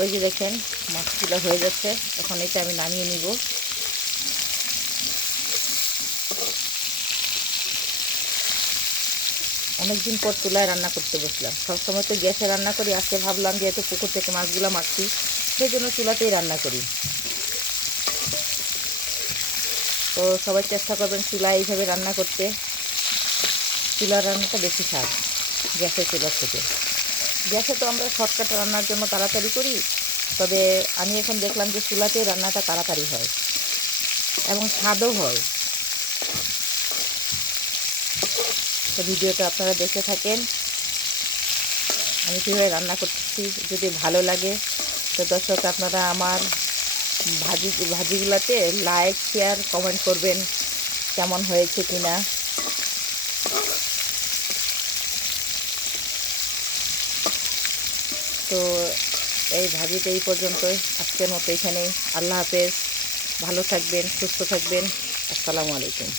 ওই যে দেখেন মাছগুলো হয়ে যাচ্ছে, এখন এটা আমি নামিয়ে নিব। অনেকদিন পর চুলায় রান্না করতে বসলাম। সবসময় তো গ্যাসে রান্না করি, আজকে ভাবলাম যেহেতু পুকুর থেকে মাছগুলো মারছি সেই জন্য চুলাতেই রান্না করি। তো সবাই চেষ্টা করবেন চুলায় এইভাবে রান্না করতে। চুলার রান্নাটা বেশি স্বাদ গ্যাসের চুলার থেকে। গ্যাসে তো আমরা শর্টকাট রান্নার জন্য তাড়াতাড়ি করি, তবে আমি এখন দেখলাম যে চুলাতেই রান্নাটা তাড়াতাড়ি হয় এবং স্বাদও হয়। তো ভিডিওটা আপনারা দেখে থাকেন আমি কীভাবে রান্না করতেছি। যদি ভালো লাগে তো দর্শক আপনারা আমার ভাজিগুলোতে লাইক শেয়ার কমেন্ট করবেন কেমন হয়েছে কিনা। তো এই ভাজিটা এই পর্যন্তই, আজকের মতো এখানেই। আল্লাহ হাফেজ, ভালো থাকবেন, সুস্থ থাকবেন। আসসালামু আলাইকুম।